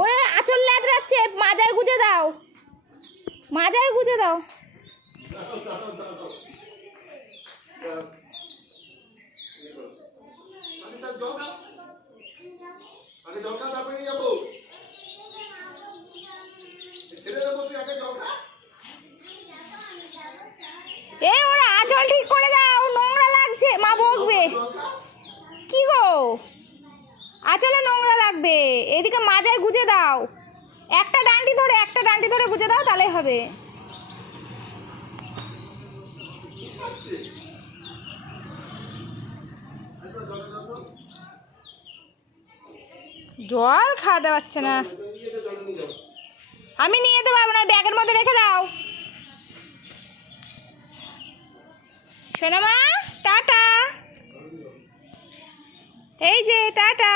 ওরে আচল আঁচল ল্যাদরাচ্ছে মাজায় গুজে দাও। মাজায় গুজে দাও। এ ওরা আঁচল ঠিক করে দাও নোংরা লাগছে। মা বকবে। কি গো? আঁচলে নোংরা লাগবে। এদিকে মাজায় গুজে দাও। একটা ডান্ডি ধরে, একটা ডান্ডি ধরে গুজে দাও, তাহলে হবে। জল খাওয়া খাওয়া পাচ্ছে না। আমি নিয়ে যেতে পারব না ব্যাগের মধ্যে রেখে দাও। সোনামা, টাটা। এই যে, টাটা।